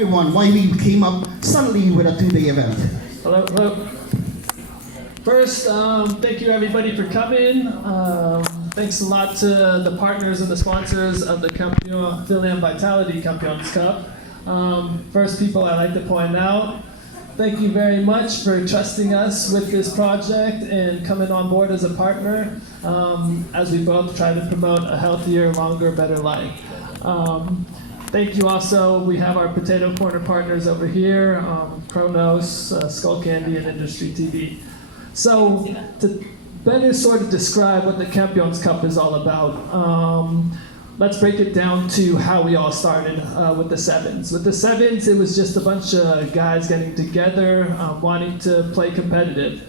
everyone why we came up suddenly with a two-day event. Hello, hello. First, thank you everybody for coming. Thanks a lot to the partners and the sponsors of the Kampeon Philian Vitality Kampeon's Cup. First people I'd like to point out, thank you very much for trusting us with this project and coming on board as a partner as we both try to promote a healthier, longer, better life. Thank you also, we have our Potato Corner partners over here, Kronos, Skull Candy, and Industry TV. So, to better sort of describe what the Kampeon's Cup is all about, let's break it down to how we all started with the 7's. With the 7's, it was just a bunch of guys getting together, wanting to play competitive.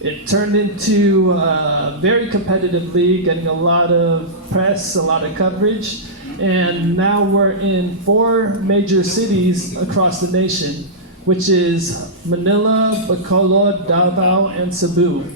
It turned into a very competitive league, getting a lot of press, a lot of coverage, and now we're in 4 major cities across the nation, which is Manila, Bacolod, Davao, and Cebu.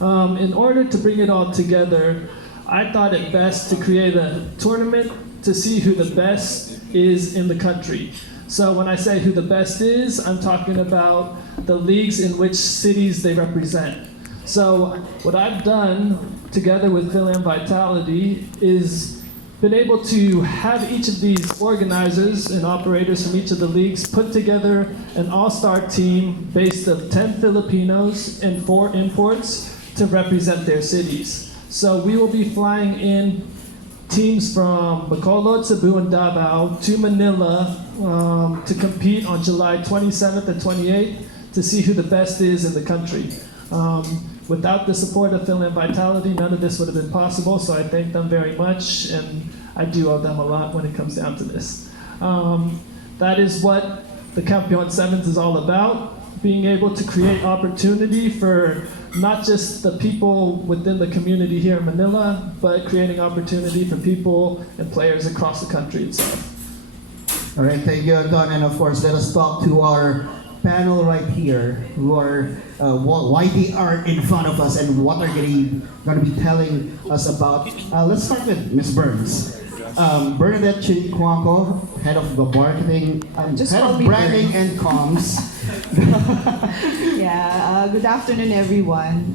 In order to bring it all together, I thought it best to create a tournament to see who the best is in the country. So when I say who the best is, I'm talking about the leagues in which cities they represent. So what I've done together with Philian Vitality is been able to have each of these organizers and operators from each of the leagues put together an all-star team based of 10 Filipinos and 4 imports to represent their cities. So we will be flying in teams from Bacolod, Cebu, and Davao to Manila to compete on July 27th and 28th to see who the best is in the country. Without the support of Philian Vitality, none of this would have been possible, so I thank them very much, and I do owe them a lot when it comes down to this. That is what the Kampeon 7's is all about, being able to create opportunity for not just the people within the community here in Manila, but creating opportunity for people and players across the country itself. All right, thank you, Don, and of course, let us talk to our panel right here, who are why they are in front of us and what are going to be telling us about. Let's start with Ms. Burns. Bernadette Chiniquanco, head of the marketing, head of branding and comms. Yeah, good afternoon, everyone.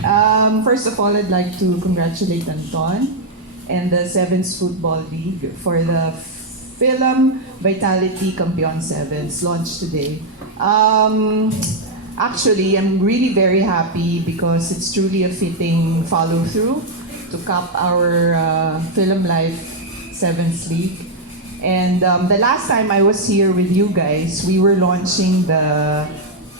First of all, I'd like to congratulate Anton and the 7's Football League for the Film Vitality Kampeon 7's launched today. Actually, I'm really very happy because it's truly a fitting follow-through to cap our Film Life 7's League. And the last time I was here with you guys, we were launching the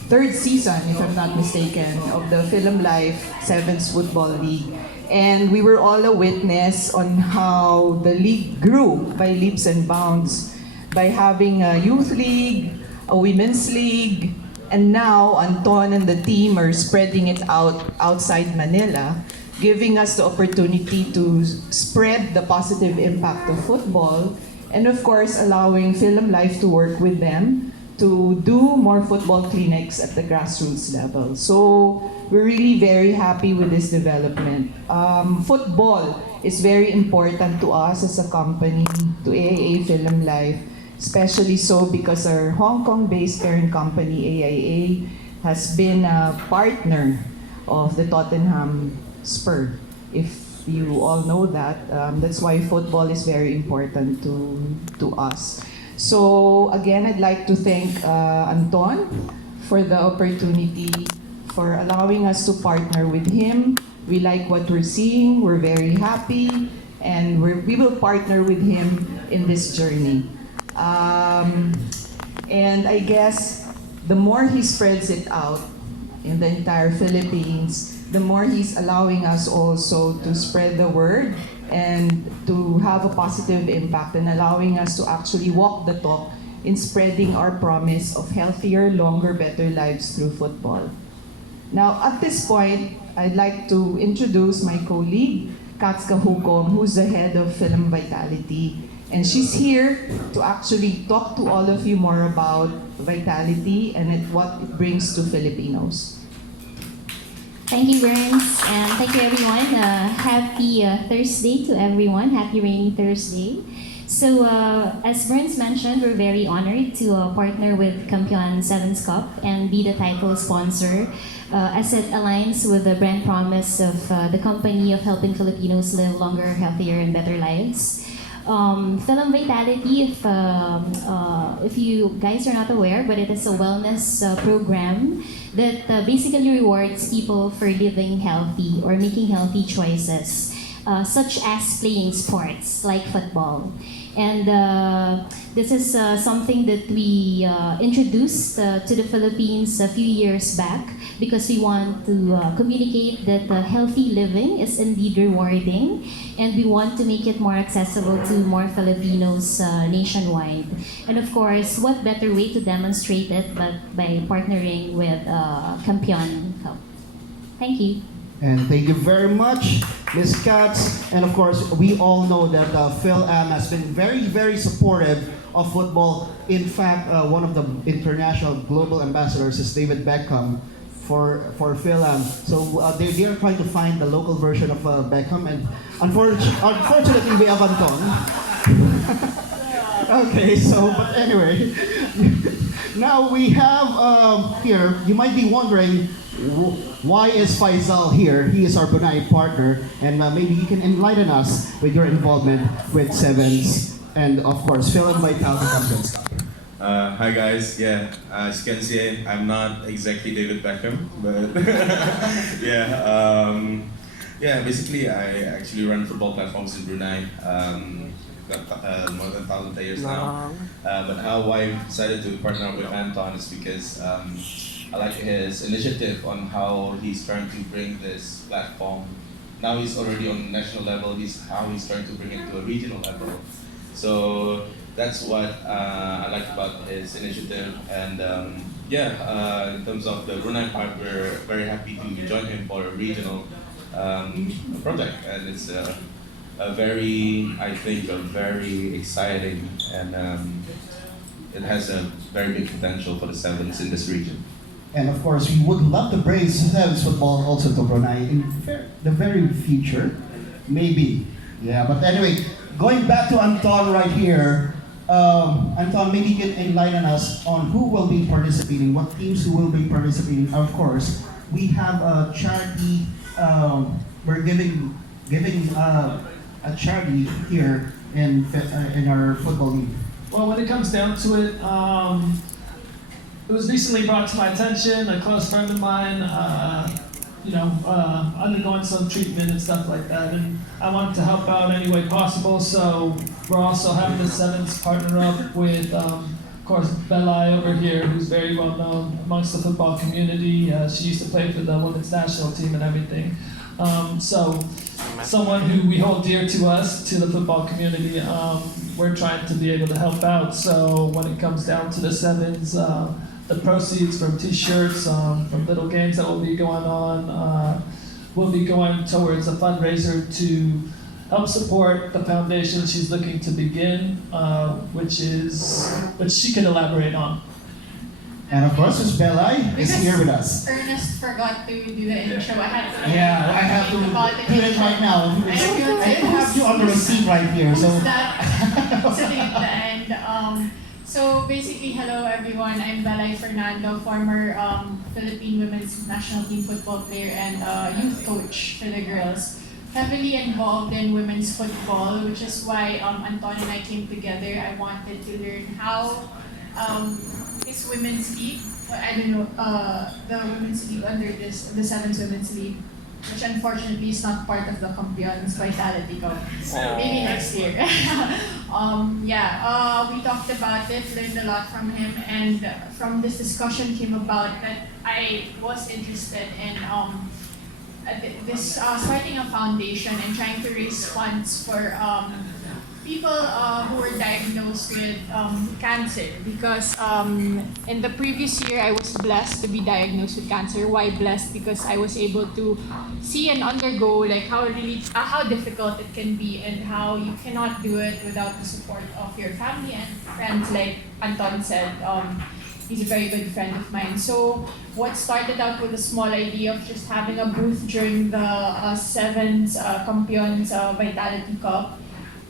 3rd season, if I'm not mistaken, of the Film Life 7's Football League. And we were all a witness on how the league grew by leaps and bounds by having a youth league, a women's league, and now Anton and the team are spreading it out outside Manila, giving us the opportunity to spread the positive impact of football, and of course allowing Film Life to work with them to do more football clinics at the grassroots level. So we're really very happy with this development. Football is very important to us as a company, to AIA Film Life, especially so because our Hong Kong-based parent company, AIA, has been a partner of the Tottenham Spur. If you all know that, that's why football is very important to us. So again, I'd like to thank Anton for the opportunity, for allowing us to partner with him. We like what we're seeing, we're very happy, and we will partner with him in this journey. And I guess the more he spreads it out in the entire Philippines, the more he's allowing us also to spread the word and to have a positive impact and allowing us to actually walk the talk in spreading our promise of healthier, longer, better lives through football. Now, at this point, I'd like to introduce my colleague, Katska Hukom, who's the head of Film Vitality. And she's here to actually talk to all of you more about Vitality and what it brings to Filipinos. Thank you, Burns, and thank you, everyone. Happy Thursday to everyone. Happy rainy Thursday. So, as Burns mentioned, we're very honored to partner with Kampeon 7's Cup and be the title sponsor, as it aligns with the brand promise of the company of helping Filipinos live longer, healthier, and better lives. Film Vitality, if you guys are not aware, but it is a wellness program that basically rewards people for living healthy or making healthy choices, such as playing sports like football. And this is something that we introduced to the Philippines a few years back because we want to communicate that healthy living is indeed rewarding, and we want to make it more accessible to more Filipinos nationwide. And of course, what better way to demonstrate it but by partnering with Kampeon Cup. Thank you. And thank you very much, Ms. Katz. And of course, we all know that Phil-Am has been very, very supportive of football. In fact, one of the international global ambassadors is David Beckham for Phil-Am. So they are trying to find the local version of Beckham, and unfortunately, we have Anton. Okay, so but anyway, now we have here. You might be wondering, why is Faisal here? He is our Brunei partner, and maybe you can enlighten us with your involvement with 7's and of course Film Vitality Conference Cup. Hi guys, yeah, as you can see, I'm not exactly David Beckham, but yeah, basically I actually run football platforms in Brunei. Got more than 1,000 players now. But why I decided to partner up with Anton is because I like his initiative on how he's trying to bring this platform. Now he's already on national level, he's trying to bring it to a regional level. So that's what I like about his initiative. And in terms of the Brunei part, we're very happy to join him for a regional project. And it's a very exciting, and it has a very big potential for the 7's in this region. And of course, we would love to bring 7's football also to Brunei in the very future, maybe. Yeah, but anyway, going back to Anton right here. Anton, maybe you can enlighten us on who will be participating, what teams who will be participating. Of course, we have a charity. We're giving a charity here in our football league. Well, when it comes down to it, it was recently brought to my attention, a close friend of mine, undergoing some treatment and stuff like that, and I wanted to help out any way possible, so we're also having the 7's partner up with, of course, Belai over here, who's very well known amongst the football community. She used to play for the women's national team and everything. So someone who we hold dear to us, to the football community, we're trying to be able to help out. So when it comes down to the 7's, the proceeds from t-shirts, from little games that will be going on, will be going towards a fundraiser to help support the foundation she's looking to begin, which she can elaborate on. And of course, Ms. Belai is here with us. Ernest forgot to do the intro. I have to do it right now. I have you on the receipt right here, so. Sitting at the end. So basically, hello everyone. I'm Belay Fernando, former Philippine women's national team football player and youth coach for the girls. Heavily involved in women's football, which is why Anton and I came together. I wanted to learn how this women's league, the women's league under the 7's women's league, which unfortunately is not part of the Kampion's Vitality Cup. Maybe next year. We talked about it, learned a lot from him, and from this discussion came about that I was interested in starting a foundation and trying to raise funds for people who were diagnosed with cancer, because in the previous year I was blessed to be diagnosed with cancer. Why blessed? Because I was able to see and undergo like how difficult it can be and how you cannot do it without the support of your family and friends. Like Anton said, he's a very good friend of mine. So what started out with a small idea of just having a booth during the 7's Kampion's Vitality Cup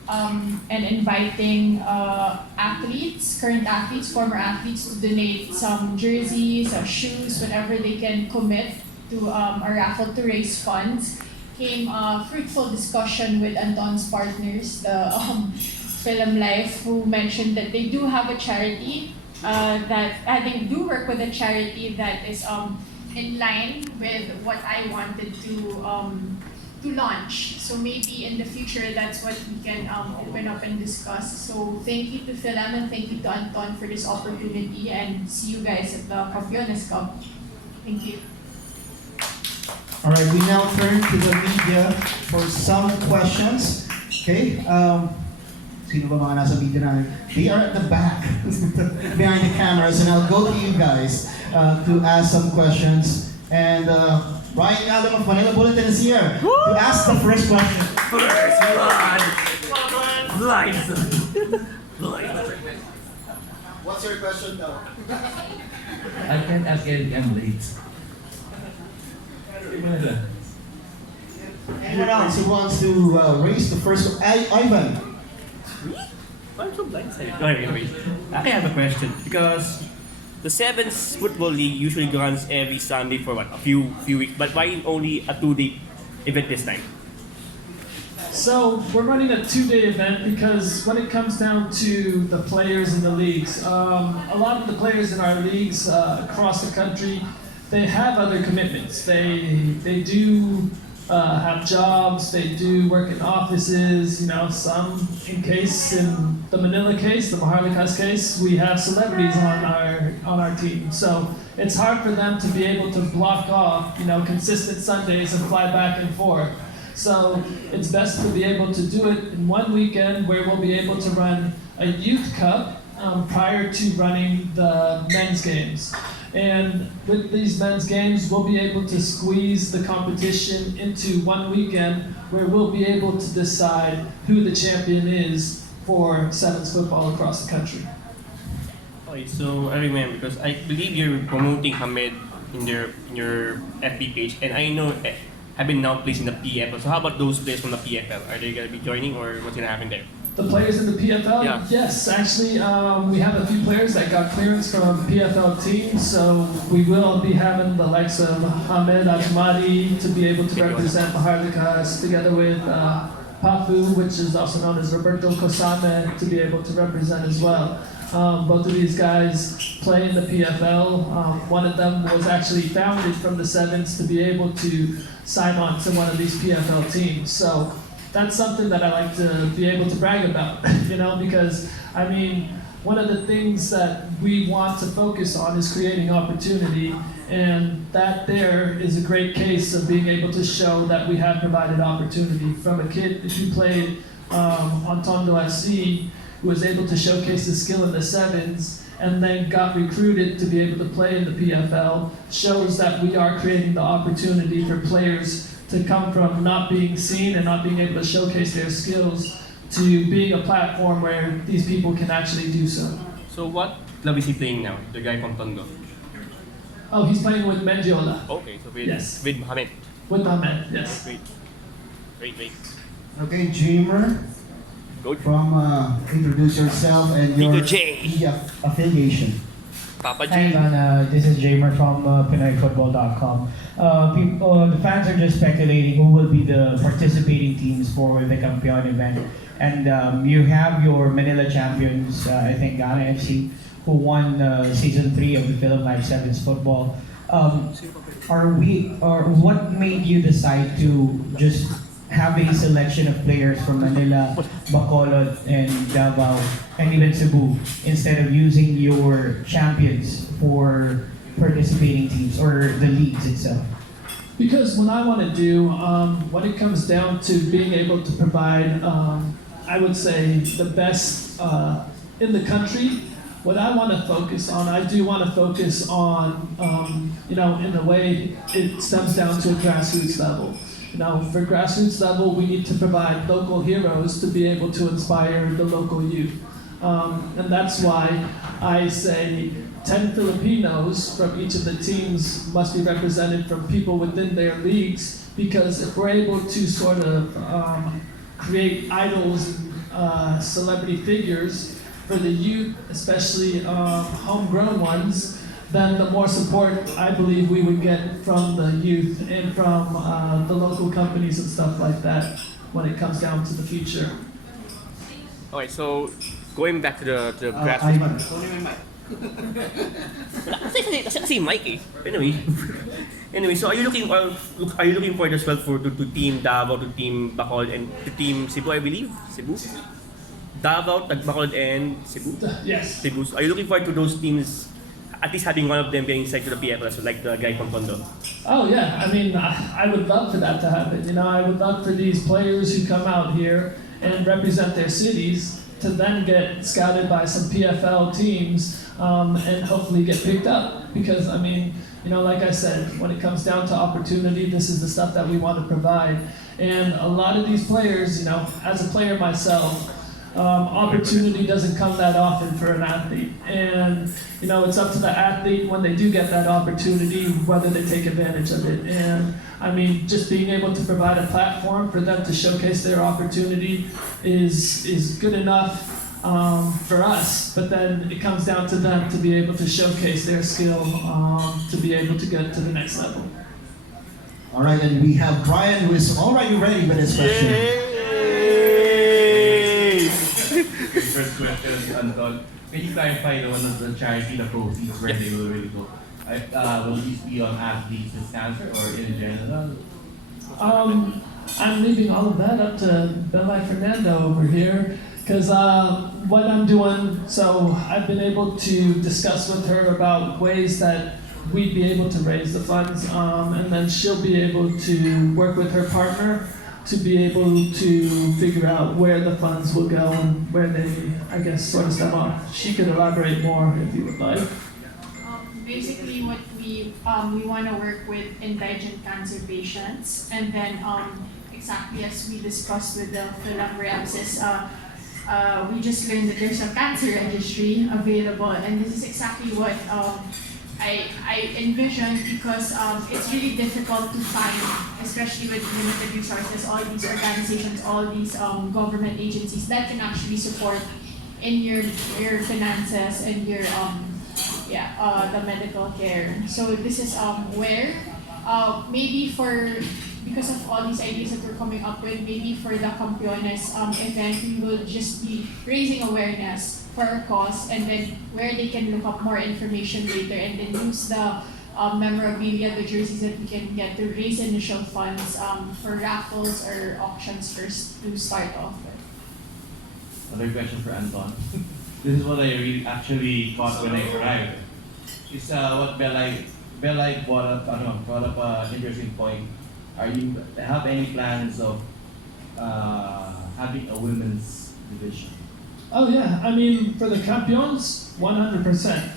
and inviting athletes, current athletes, former athletes to donate some jerseys, shoes, whatever they can commit to a raffle to raise funds. Came a fruitful discussion with Anton's partners, the Film Life, who mentioned that they do have a charity they do work with a charity that is in line with what I wanted to launch. So maybe in the future, that's what we can open up and discuss. So thank you to Film and thank you to Anton for this opportunity, and see you guys at the Campeones Cup. Thank you. All right, we now turn to the media for some questions. Okay, sino ba mga nasa media namin? They are at the back, behind the cameras, and I'll go to you guys to ask some questions. And Ryan Allen of Manila Bulletin is here to ask the first question. First blood! Lights! What's your question now? I can't ask anything, I'm late. Anyone else who wants to raise the first Ivan? I'm so blindsided. Wait. I have a question because the 7's Football League usually runs every Sunday for what, a few weeks, but why only a 2-day event this time? So we're running a 2-day event because when it comes down to the players in the leagues, a lot of the players in our leagues across the country, they have other commitments. They do have jobs, they do work in offices, some in the Manila case, the Maharlikas case, we have celebrities on our team. So it's hard for them to be able to block off, consistent Sundays and fly back and forth. So it's best to be able to do it in one weekend where we'll be able to run a youth cup prior to running the men's games. And with these men's games, we'll be able to squeeze the competition into one weekend where we'll be able to decide who the champion is for 7's football across the country. Okay, so I remember because I believe you're promoting Hamed in your FB page, and I know have been now placed in the PFL. So how about those players from the PFL? Are they going to be joining, or what's going to happen there? The players in the PFL? Yeah. Yes, actually, we have a few players that got clearance from PFL teams, so we will be having the likes of Hamed Ajmadi to be able to represent Maharlikas, together with Papu, which is also known as Roberto Kosame, to be able to represent as well. Both of these guys play in the PFL. One of them was actually founded from the 7's to be able to sign on to one of these PFL teams. So that's something that I like to be able to brag about, because one of the things that we want to focus on is creating opportunity, and that there is a great case of being able to show that we have provided opportunity from a kid who played on Tondo SC, who was able to showcase his skill in the 7's, and then got recruited to be able to play in the PFL, shows that we are creating the opportunity for players to come from not being seen and not being able to showcase their skills to being a platform where these people can actually do so. So what club is he playing now? The guy from Tondo? Oh, he's playing with Mendiola. Okay, so with Yes. with Mohamed. With Ahmed, yes. Great. Okay, Dreamer, Go. from introduce yourself and your Tito J. media affiliation. Papa Hi, J. man. This is Jamer from PinoyFootball.com. The fans are just speculating who will be the participating teams for the Kampeon event. And you have your Manila champions, I think Ghana FC, who won season 3 of the Film Life 7's football. What made you decide to just have a selection of players from Manila, Bacolod, and Davao, and even Cebu, instead of using your champions for participating teams or the leagues itself? Because what I want to do, when it comes down to being able to provide, I would say, the best in the country, what I want to focus on, I do want to focus on, in a way, it stems down to a grassroots level. For grassroots level, we need to provide local heroes to be able to inspire the local youth. And that's why I say 10 Filipinos from each of the teams must be represented from people within their leagues, because if we're able to sort of create idols celebrity figures for the youth, especially homegrown ones, then the more support I believe we would get from the youth and from the local companies and stuff like that when it comes down to the future. Okay, so going back to the grassroots. Ivan. Kasi Mike eh. Anyway, so are you looking forward as well to team Davao, to team Bacolod, and to team Cebu, I believe? Cebu? Davao, Bacolod, and Cebu? Yes. Cebu. So are you looking forward to those teams, at least having one of them being sent to the PFL, so like the guy from Tondo? Oh yeah, I mean, I would love for that to happen. You know, I would love for these players who come out here and represent their cities to then get scouted by some PFL teams and hopefully get picked up. Because I mean, you know, like I said, when it comes down to opportunity, this is the stuff that we want to provide. And a lot of these players, you know, as a player myself, opportunity doesn't come that often for an athlete. And, you know, it's up to the athlete when they do get that opportunity, whether they take advantage of it. And, I mean, just being able to provide a platform for them to showcase their opportunity is good enough for us. But then it comes down to them to be able to showcase their skill to be able to get to the next level. All right, and we have Brian who is already ready with his question. First question, Anton. Can you clarify the one of the charity, the proceeds, where they will really go? Will these be on athletes with cancer or in general? I'm leaving all of that up to Bella Fernando over here, because what I'm doing, so I've been able to discuss with her about ways that we'd be able to raise the funds, and then she'll be able to work with her partner to be able to figure out where the funds will go and where they, I guess, sort of stem off. She could elaborate more if you would like. Basically, what we want to work with indigent cancer patients, and then exactly as we discussed with the Philam Reps, we just learned that there's a cancer registry available, and this is exactly what I envision, because it's really difficult to find, especially with limited resources, all these organizations, all these government agencies that can actually support in your finances and your the medical care. So this is where maybe because of all these ideas that we're coming up with, maybe for the Kampeones event, we will just be raising awareness for our cause, and then where they can look up more information later, and then use the memorabilia, the jerseys that we can get to raise initial funds for raffles or auctions first to start off with. Another question for Anton. This is what I actually caught when I arrived. It's what Belay brought up an interesting point. Are you have any plans of having a women's division? Oh yeah, I mean, for the Kampeons, 100%.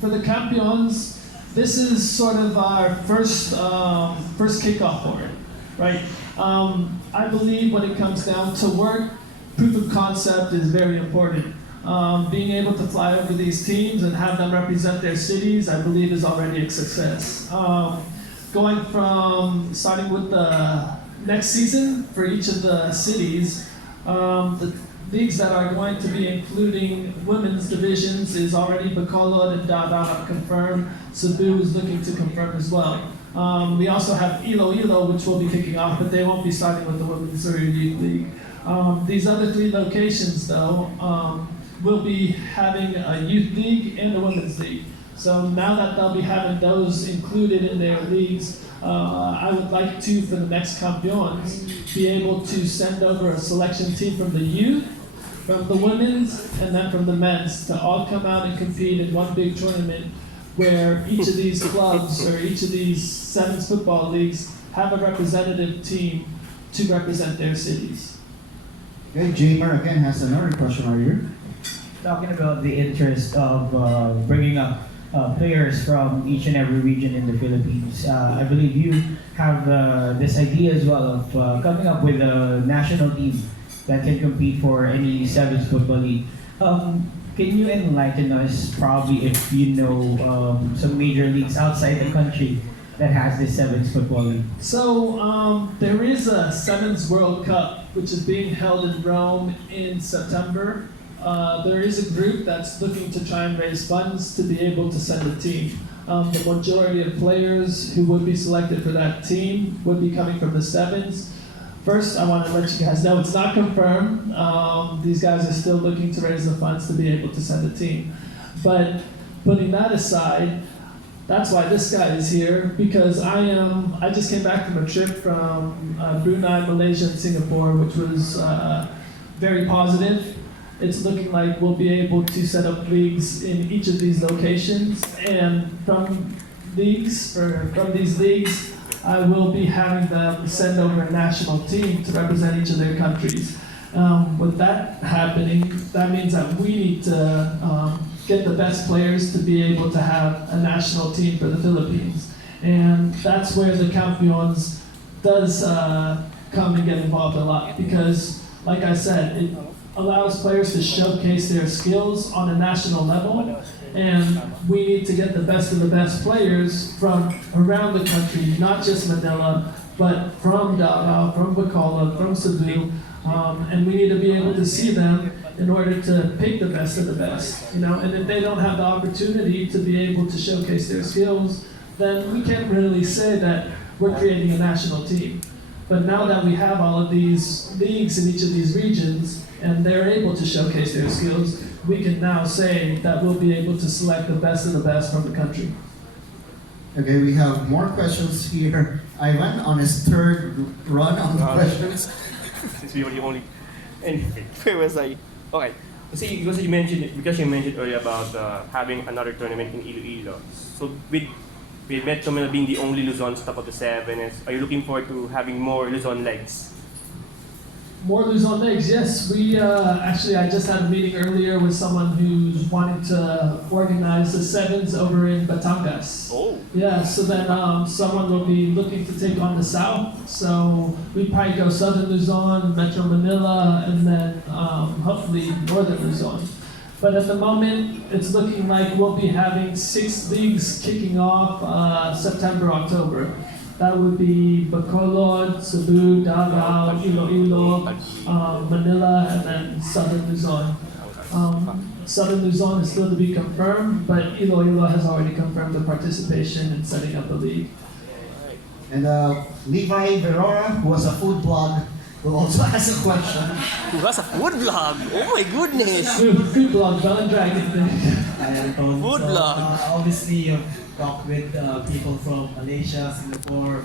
For the Kampeons, this is sort of our first kickoff for it, right? I believe when it comes down to work, proof of concept is very important. Being able to fly over these teams and have them represent their cities, I believe, is already a success. Starting with the next season for each of the cities, the leagues that are going to be including women's divisions is already Bacolod and Davao confirmed. Cebu is looking to confirm as well. We also have Iloilo, which will be kicking off, but they won't be starting with the Women's Youth League. These other three locations, though, will be having a youth league and a women's league. So now that they'll be having those included in their leagues, I would like to, for the next Kampeons, be able to send over a selection team from the youth, from the women's, and then from the men's to all come out and compete in one big tournament where each of these clubs or each of these 7's football leagues have a representative team to represent their cities. Okay, Jamer again has another question right here. Talking about the interest of bringing up players from each and every region in the Philippines, I believe you have this idea as well of coming up with a national team that can compete for any 7's football league. Can you enlighten us, probably if you know some major leagues outside the country that has this 7's football league? So there is a 7's World Cup which is being held in Rome in September, there is a group that's looking to try and raise funds to be able to send a team. The majority of players who would be selected for that team would be coming from the 7's. First, I want to let you guys know it's not confirmed. These guys are still looking to raise the funds to be able to send a team. But putting that aside, that's why this guy is here, because I just came back from a trip from Brunei, Malaysia, and Singapore, which was very positive. It's looking like we'll be able to set up leagues in each of these locations, and from these leagues, I will be having them send over a national team to represent each of their countries. With that happening, that means that we need to get the best players to be able to have a national team for the Philippines. And that's where the Kampeons does come and get involved a lot, because, like I said, it allows players to showcase their skills on a national level, and we need to get the best of the best players from around the country, not just Manila, but from Davao, from Bacolod, from Cebu, and we need to be able to see them in order to pick the best of the best, you know. And if they don't have the opportunity to be able to showcase their skills, then we can't really say that we're creating a national team. But now that we have all of these leagues in each of these regions, and they're able to showcase their skills, we can now say that we'll be able to select the best of the best from the country. Okay, we have more questions here. I went on his third run on the questions. Since we were the only. Anyway, where was I? Okay. Because you mentioned earlier about having another tournament in Iloilo. So with Metro Manila being the only Luzon stop of the 7's, are you looking forward to having more Luzon legs? More Luzon legs, yes. We actually, I just had a meeting earlier with someone who's wanting to organize the 7's over in Batangas. Oh. Yeah, so then someone will be looking to take on the South. So we'd probably go Southern Luzon, Metro Manila, and then hopefully Northern Luzon. But at the moment, it's looking like we'll be having 6 leagues kicking off September, October. That would be Bacolod, Cebu, Davao, Iloilo, Manila, and then Southern Luzon. Southern Luzon is still to be confirmed, but Iloilo has already confirmed the participation in setting up the league. And Levi Verora, who has a food blog, will also ask a question. Who has a food vlog? Oh my goodness! Food blog, Bell Dragon thing. Food vlog. Obviously, you've talked with people from Malaysia, Singapore,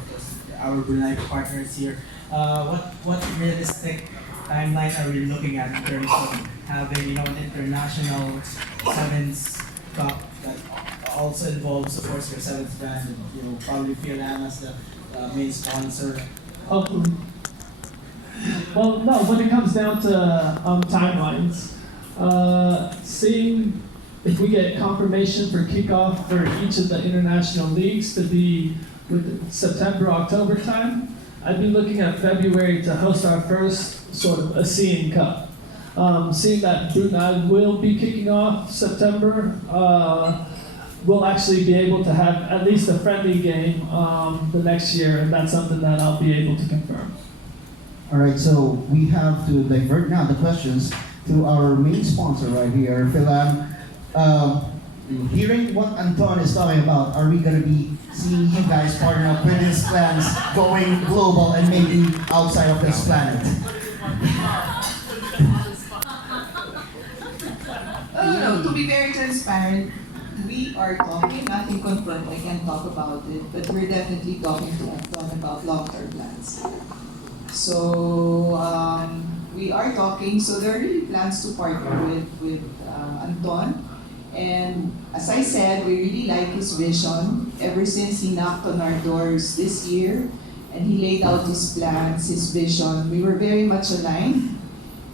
our Brunei partners here. What realistic timeline are we looking at in terms of having, an international 7's Cup that also involves, of course, your 7's brand, and probably PLM as the main sponsor? Well, no, when it comes down to timelines, seeing if we get confirmation for kickoff for each of the international leagues to be with September, October time, I'd be looking at February to host our first sort of ASEAN Cup. Seeing that Brunei will be kicking off September, we'll actually be able to have at least a friendly game the next year, and that's something that I'll be able to confirm. All right, so we have to divert now the questions to our main sponsor right here, Philam. Hearing what Anton is talking about, are we going to be seeing you guys partner up with his plans going global and maybe outside of this planet? No, to be very transparent, we are talking, nothing confirmed, I can't talk about it, but we're definitely talking to Anton about long-term plans. So we are talking, so there are really plans to partner with Anton. And as I said, we really like his vision. Ever since he knocked on our doors this year and he laid out his plans, his vision, we were very much aligned.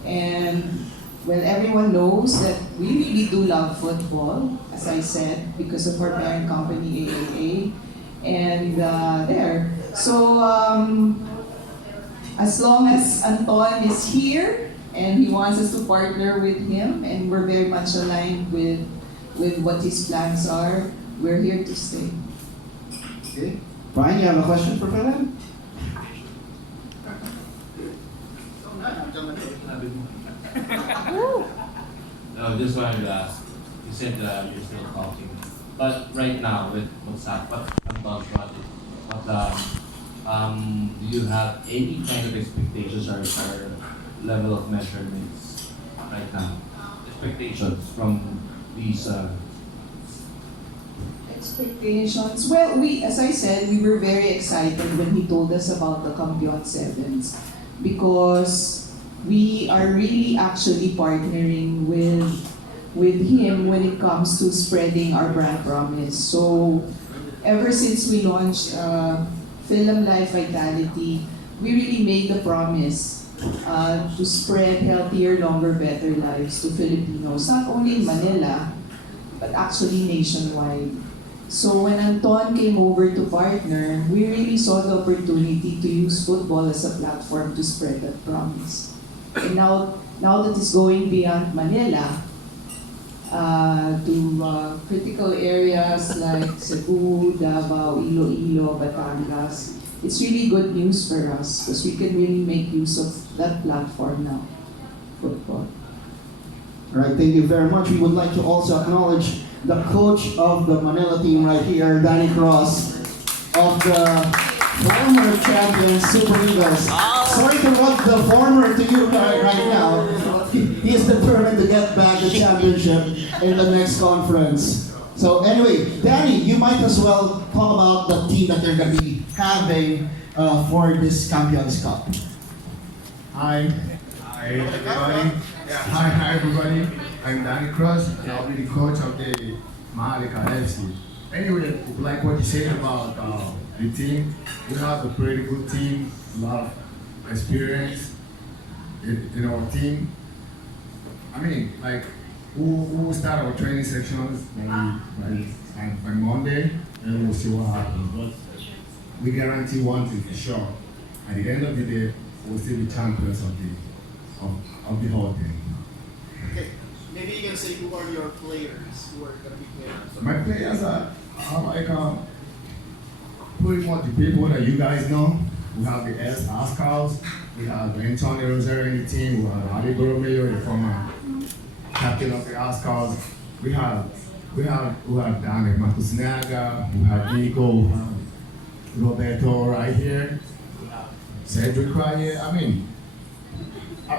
And well, everyone knows that we really do love football, as I said, because of our parent company, AAA. And there. So as long as Anton is here and he wants us to partner with him, and we're very much aligned with what his plans are, we're here to stay. Okay. Brian, you have a question for Philam? bit more. No, just wanted to ask. You said you're still talking, but right now with what's up, what Anton project, what do you have any kind of expectations or level of measurements right now? Expectations from these. Expectations. Well, as I said, we were very excited when he told us about the Kampeon 7's because we are really actually partnering with him when it comes to spreading our brand promise. So, ever since we launched Film Life Vitality, we really made the promise to spread healthier, longer, better lives to Filipinos, not only in Manila, but actually nationwide. So when Anton came over to partner, we really saw the opportunity to use football as a platform to spread that promise. And now that it's going beyond Manila, to critical areas like Cebu, Davao, Iloilo, Batangas, it's really good news for us because we can really make use of that platform now, football. All right, thank you very much. We would like to also acknowledge the coach of the Manila team right here, Danny Cross, of the former champion Super Eagles. Sorry to rub the former to you right now. He is determined to get back the championship in the next conference. So anyway, Danny, you might as well talk about the team that they're going to be having for this Kampeon's Cup. Hi everybody. Hi everybody. I'm Danny Cross. I'll be the coach of the Mahalika FC. Anyway, like what you said about the team, we have a pretty good team, a lot of experience in our team. I mean, like, we'll start our training sections by Monday, and we'll see what happens. But we guarantee one thing for sure. At the end of the day, we'll still be champions of the whole thing. Okay, maybe you can say who are your players who are going to be playing. My players are like pretty much the people that you guys know. We have the Oscars, we have Antonio Rosario in the team, we have Ali Borromeo, the former captain of the Oscars. We have Daniel Marcus Naga, we have Nico, we have Roberto right here, Cedric right here. I mean, we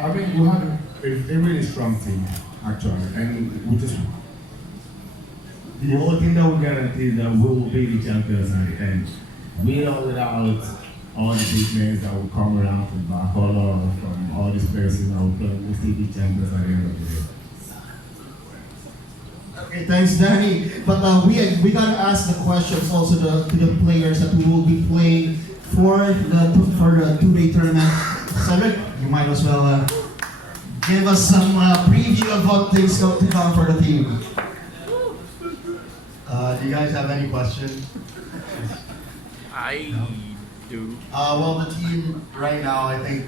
have a really strong team, actually, and we just, the whole thing that we guarantee that we will be the champions at the end. We know without all the big names that will come around from Bacola or from all these places that will play, we'll still be champions at the end of the day. Okay, thanks, Danny. But we gotta ask the questions also to the players that will be playing for the two-day tournament. Cedric, you might as well give us some preview of what things go to come for the team. Do you guys have any questions? I do. Well, the team right now, I think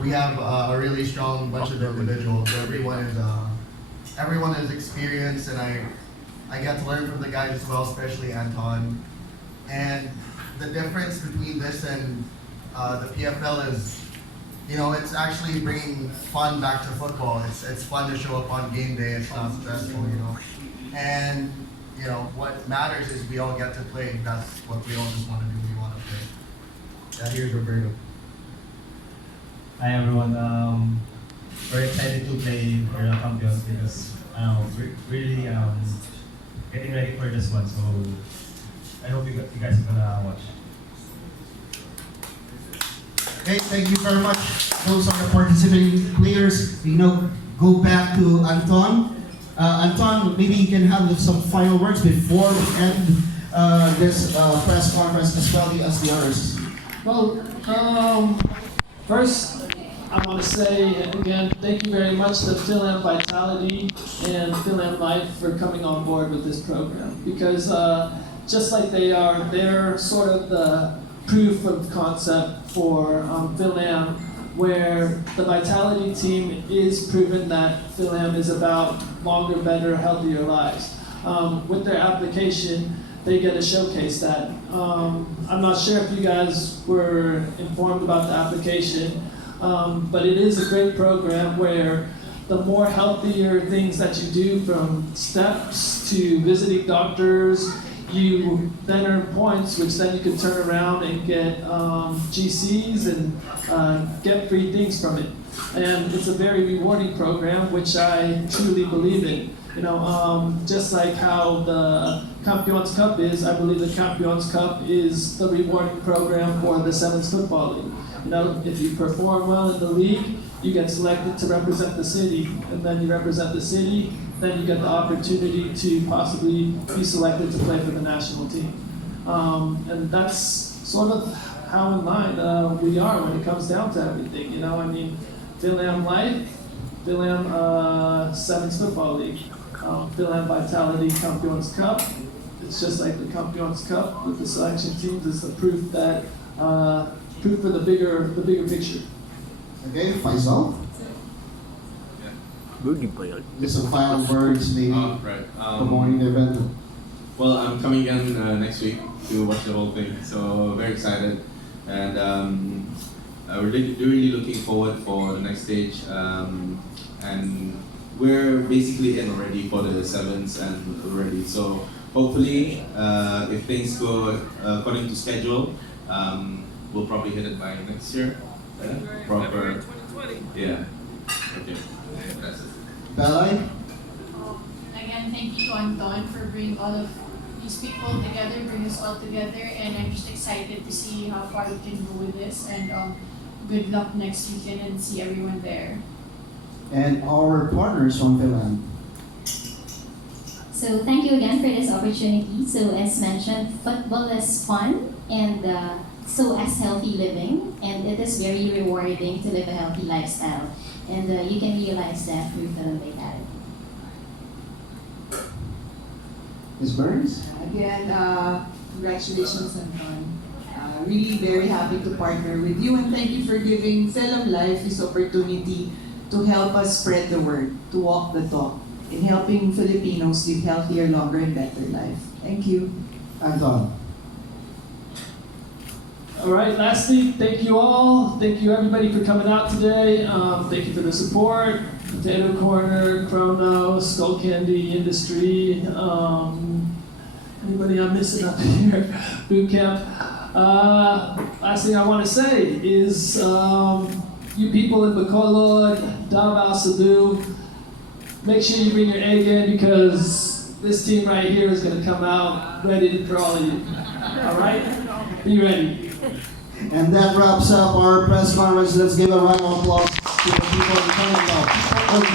we have a really strong bunch of individuals. Everyone is experienced, and I get to learn from the guys as well, especially Anton. And the difference between this and the PFL is, you know, it's actually bringing fun back to football. It's fun to show up on game day. It's not stressful, you know. And you know what matters is we all get to play. That's what we all just want to do. We want to play. Yeah, here's Roberto. Hi everyone. Very excited to play for the Kampeon because we're really getting ready for this one. So I hope you guys are gonna watch. Okay, thank you very much. Those are the participating players. We now go back to Anton. Anton, maybe you can have some final words before we end this press conference as well as the others. Well, first, I want to say again, thank you very much to Phil Vitality and Phil Life for coming on board with this program. Because just like they're sort of the proof of concept for Phil where the Vitality team is proven that Phil is about longer, better, healthier lives. With their application, they get to showcase that. I'm not sure if you guys were informed about the application, But it is a great program where the more healthier things that you do, from steps to visiting doctors, you then earn points, which then you can turn around and get GCs and get free things from it. And it's a very rewarding program, which I truly believe in. You know, just like how the Kampeon's Cup is, I believe the Kampeon's Cup is the rewarding program for the 7's Football League. You know, if you perform well in the league, you get selected to represent the city, and then you represent the city, then you get the opportunity to possibly be selected to play for the national team. And that's sort of how in line we are when it comes down to everything. You know, I mean, Philam Life, Philam 7's Football League, Philam Vitality Kampeon's Cup. It's just like the Kampeon's Cup with the selection teams. It's the proof that proof for the bigger picture. Okay, Faisal? Just some final words, maybe, Right. promoting the event. Well, I'm coming again next week to watch the whole thing, so very excited, and we're really looking forward for the next stage. And we're basically in already for the 7's and already. So hopefully, if things go according to schedule, we'll probably hit it by next year. Proper. Yeah. Okay. That's it. Belay? Again, thank you to Anton for bringing all of these people together, bring us all together, and I'm just excited to see how far we can go with this. And good luck next weekend and see everyone there. And our partners from Philam. So thank you again for this opportunity. So as mentioned, football is fun and so as healthy living, and it is very rewarding to live a healthy lifestyle. And you can realize that through Philam Vitality. Ms. Burns? Again, congratulations, Anton. Really very happy to partner with you, and thank you for giving Philam Life this opportunity to help us spread the word, to walk the talk, in helping Filipinos live healthier, longer, and better life. Thank you. Anton? All right, lastly, thank you all. Thank you everybody for coming out today. Thank you for the support. Potato Corner, Chrono, Skull Candy Industry. Anybody I'm missing up here? Boot Camp. Last thing I want to say is you people in Bacolod, Davao, Cebu, make sure you bring your A game, because this team right here is going to come out ready for all of you. All right? Be ready. And that wraps up our press conference. Let's give a round of applause to the people in front of us.